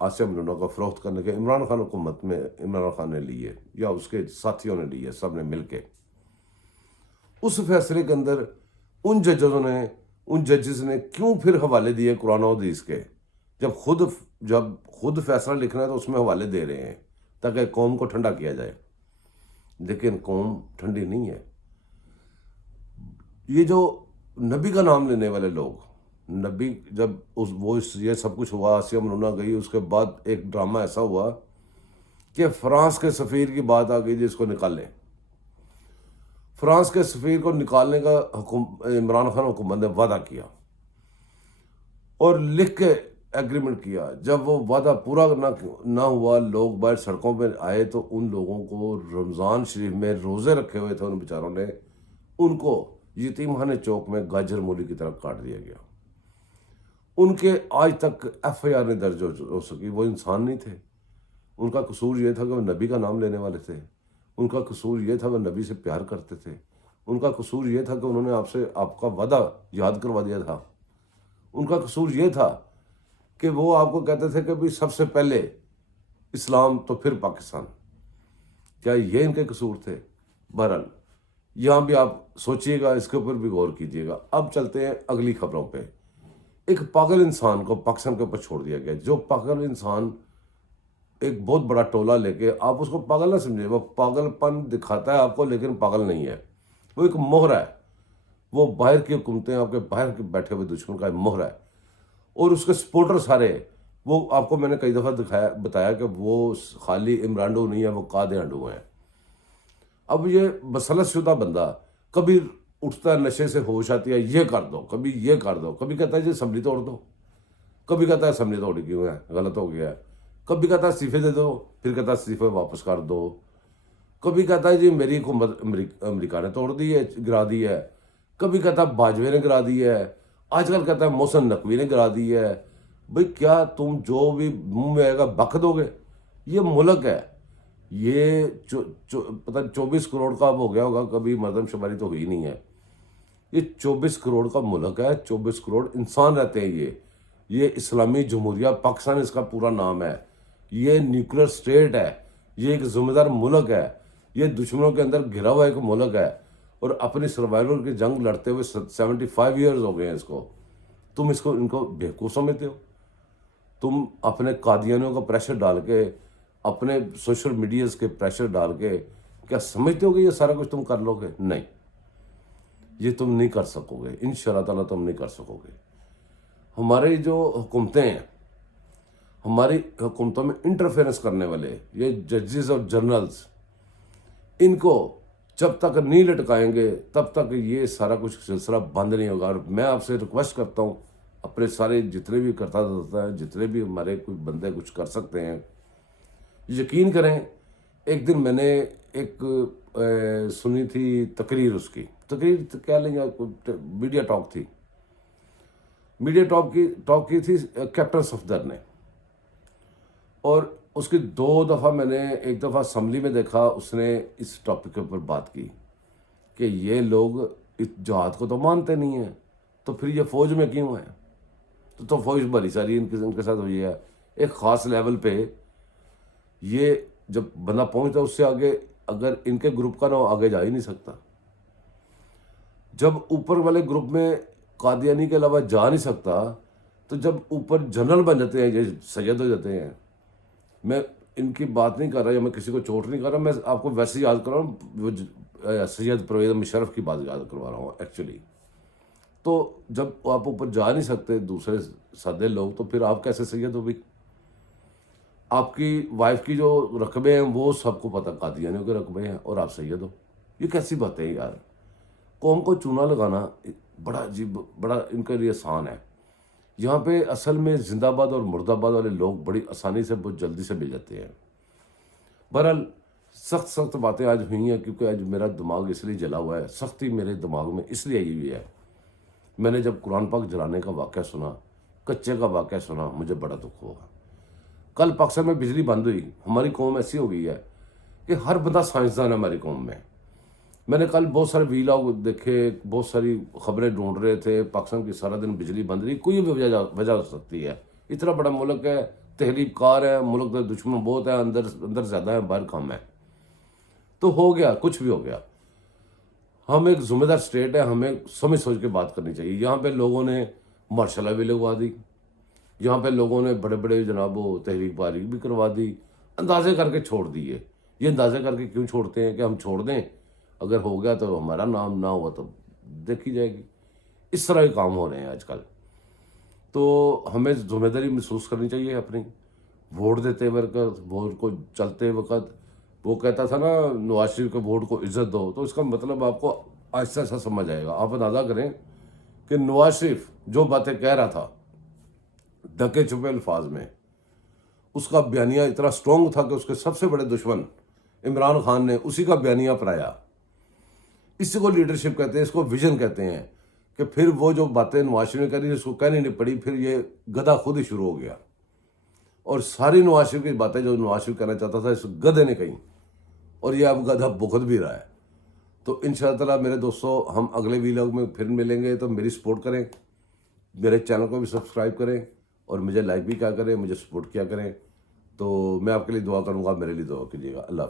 آسیہ ملونہ کو فروخت کرنے کے عمران خان حکومت میں عمران خان نے لیے یا اس کے ساتھیوں نے لیے، سب نے مل کے. اس فیصلے کے اندر ان ججز نے کیوں پھر حوالے دیے قرآن و حدیث کے، جب خود فیصلہ لکھنا ہے تو اس میں حوالے دے رہے ہیں تاکہ قوم کو ٹھنڈا کیا جائے. لیکن قوم ٹھنڈی نہیں ہے. یہ جو نبی کا نام لینے والے لوگ، نبی جب یہ سب کچھ ہوا، آسیہ ملونہ گئی، اس کے بعد ایک ڈرامہ ایسا ہوا کہ فرانس کے سفیر کی بات آ گئی جس کو نکالیں. فرانس کے سفیر کو نکالنے کا عمران خان حکومت نے وعدہ کیا اور لکھ کے ایگریمنٹ کیا. جب وہ وعدہ پورا نہ ہوا، لوگ باہر سڑکوں پہ آئے تو ان لوگوں کو رمضان شریف میں روزے رکھے ہوئے تھے ان بیچاروں نے، ان کو یتیم خانے چوک میں گاجر مولی کی طرح کاٹ دیا گیا. ان کے آج تک FIR نہیں درج ہو سکی. وہ انسان نہیں تھے. ان کا قصور یہ تھا کہ وہ نبی کا نام لینے والے تھے. ان کا قصور یہ تھا وہ نبی سے پیار کرتے تھے. ان کا قصور یہ تھا کہ انہوں نے آپ کا وعدہ یاد کروا دیا تھا. ان کا قصور یہ تھا کہ وہ آپ کو کہتے تھے کہ بھی سب سے پہلے اسلام تو پھر پاکستان. کیا یہ ان کے قصور تھے؟ بہرحال یہاں بھی آپ سوچئے گا، اس کے اوپر بھی غور کیجئے گا. اب چلتے ہیں اگلی خبروں پہ. ایک پاگل انسان کو پاکستان کے اوپر چھوڑ دیا گیا. جو پاگل انسان ایک بہت بڑا ٹولہ لے کے، آپ اس کو پاگل نہ سمجھے، وہ پاگل پن دکھاتا ہے آپ کو لیکن پاگل نہیں ہے. وہ ایک مہر ہے. وہ باہر کی حکومتیں، آپ کے باہر کے بیٹھے ہوئے دشمن کا ایک مہر ہے. اور اس کے سپورٹر سارے، وہ آپ کو میں نے کئی دفعہ بتایا کہ وہ خالی عمرانڈو نہیں ہے، وہ قادے ہنڈو ہیں. اب یہ مسلط شدہ بندہ کبھی اٹھتا ہے، نشے سے ہوش آتی ہے، یہ کر دو، کبھی یہ کر دو، کبھی کہتا ہے جی اسمبلی توڑ دو، کبھی کہتا ہے اسمبلی توڑ کیوں ہے، غلط ہو گیا ہے، کبھی کہتا ہے استعفے دے دو، پھر کہتا ہے استعفے واپس کر دو، کبھی کہتا ہے جی میری حکومت امریکہ نے توڑ دی ہے، گرا دی ہے، کبھی کہتا ہے باجوے نے گرا دی ہے، آج کل کہتا ہے محسن نقوی نے گرا دی ہے. بھئی کیا تم جو بھی منہ میں آئے گا بک دو گے؟ یہ ملک ہے. یہ پتہ 24 کروڑ کا اب ہو گیا ہوگا، کبھی مردم شماری تو ہوئی نہیں ہے. یہ 24 کروڑ کا ملک ہے. 24 کروڑ انسان رہتے ہیں. یہ اسلامی جمہوریہ پاکستان اس کا پورا نام ہے. یہ نیوکلیر سٹیٹ ہے. یہ ایک ذمہ دار ملک ہے. یہ دشمنوں کے اندر گھرا ہوا ایک ملک ہے اور اپنی سروائیول کی جنگ لڑتے ہوئے 75 ایئرز ہو گئے ہیں اس کو. تم ان کو بیوقوف سمجھتے ہو؟ تم اپنے قادیانیوں کا پریشر ڈال کے، اپنے سوشل میڈیاز کے پریشر ڈال کے کیا سمجھتے ہو کہ یہ سارا کچھ تم کر لو گے؟ نہیں، یہ تم نہیں کر سکو گے. انشاءاللہ تعالیٰ تم نہیں کر سکو گے. ہماری جو حکومتیں ہیں، ہماری حکومتوں میں انٹرفیئرنس کرنے والے یہ ججز اور جنرلز، ان کو جب تک نہیں لٹکائیں گے تب تک یہ سارا کچھ سلسلہ بند نہیں ہوگا. اور میں آپ سے ریکویسٹ کرتا ہوں، اپنے سارے جتنے بھی کرتا ہے، جتنے بھی ہمارے کوئی بندے کچھ کر سکتے ہیں، یقین کریں. ایک دن میں نے ایک سنی تھی تقریر، اس کی تقریر کہہ لیں یا میڈیا ٹاک تھی. میڈیا ٹاک کی تھی کیپٹن صفدر نے، اور اس کی 2 دفعہ میں نے، ایک دفعہ اسمبلی میں دیکھا اس نے اس ٹاپک کے اوپر بات کی کہ یہ لوگ اس جہاد کو تو مانتے نہیں ہیں، تو پھر یہ فوج میں کیوں ہیں؟ تو فوج بھلی ساری ان کے ساتھ ہوئی ہے. ایک خاص لیول پہ یہ جب بندہ پہنچتا ہے، اس سے آگے اگر ان کے گروپ کا نہ ہو آگے جا ہی نہیں سکتا. جب اوپر والے گروپ میں قادیانی کے علاوہ جا نہیں سکتا، تو جب اوپر جنرل بن جاتے ہیں، یہ سید ہو جاتے ہیں. میں ان کی بات نہیں کر رہا یا میں کسی کو چوٹ نہیں کر رہا، میں آپ کو ویسے یاد کر رہا ہوں، سید پرویز مشرف کی بات یاد کروا رہا ہوں ایکچولی. تو جب آپ اوپر جا نہیں سکتے دوسرے سادے لوگ، تو پھر آپ کیسے سید ہو؟ بھی آپ کی وائف کی جو رقبے ہیں وہ سب کو پتہ قادیانیوں کے رقبے ہیں اور آپ سید ہو. یہ کیسی باتیں ہیں یار؟ قوم کو چونا لگانا بڑا عجیب، بڑا ان کے لیے آسان ہے. یہاں پہ اصل میں زندہ آباد اور مردہ آباد والے لوگ بڑی آسانی سے، بہت جلدی سے مل جاتے ہیں. بہرحال سخت باتیں آج ہوئی ہیں، کیونکہ آج میرا دماغ اس لیے جلا ہوا ہے. سختی میرے دماغ میں اس لیے آئی ہوئی ہے، میں نے جب قرآن پاک جلانے کا واقعہ سنا، کچے کا واقعہ سنا، مجھے بڑا دکھ ہوا. کل پاکستان میں بجلی بند ہوئی. ہماری قوم ایسی ہو گئی ہے کہ ہر بندہ سائنسدان ہے ہماری قوم میں. میں نے کل بہت سارے ویلاگ دیکھے، بہت ساری خبریں ڈھونڈ رہے تھے، پاکستان کی سارا دن بجلی بند رہی. کوئی بھی وجہ ہو سکتی ہے. اتنا بڑا ملک ہے، تحریک کار ہے, ملک کے دشمن بہت ہیں, اندر زیادہ ہیں, باہر کم ہے. تو ہو گیا, کچھ بھی ہو گیا. ہم ایک ذمہ دار اسٹیٹ ہے, ہمیں سمجھ سوچ کے بات کرنی چاہیے. یہاں پہ لوگوں نے مارشل لا بھی لگوا دی, یہاں پہ لوگوں نے بڑے بڑے جناب وہ تحریک پاری بھی کروا دی, اندازے کر کے چھوڑ دیے. یہ اندازے کر کے کیوں چھوڑتے ہیں کہ ہم چھوڑ دیں, اگر ہو گیا تو ہمارا نام, نہ ہوا تو دیکھی جائے گی. اس طرح کے کام ہو رہے ہیں آج کل. تو ہمیں ذمہ داری محسوس کرنی چاہیے اپنی. ووٹ دیتے وقت, ووٹ کو چلتے وقت, وہ کہتا تھا نا نواز شریف کے ووٹ کو عزت دو, تو اس کا مطلب آپ کو آہستہ آہستہ سمجھ آئے گا. آپ اندازہ کریں کہ نواز شریف جو باتیں کہہ رہا تھا ڈھکے چھپے الفاظ میں, اس کا بیانیہ اتنا سٹرونگ تھا کہ اس کے سب سے بڑے دشمن عمران خان نے اسی کا بیانیہ اپنایا. اسی کو لیڈرشپ کہتے ہیں, اس کو ویژن کہتے ہیں. کہ پھر وہ جو باتیں نواز شریف نے کری اس کو کہنی نہیں پڑی, پھر یہ گدھا خود ہی شروع ہو گیا. اور ساری نواز شریف کی باتیں جو نواز شریف کہنا چاہتا تھا اس گدھے نے کہیں, اور یہ اب گدھا بخت بھی رہا ہے. تو ان شاء اللہ میرے دوستوں, ہم اگلے ویلاگ میں پھر ملیں گے. تو میری سپورٹ کریں, میرے چینل کو بھی سبسکرائب کریں, اور مجھے لائک بھی کیا کریں, مجھے سپورٹ کیا کریں. تو میں آپ کے لیے دعا کروں گا, میرے لیے دعا کیجیے گا. اللہ حافظ.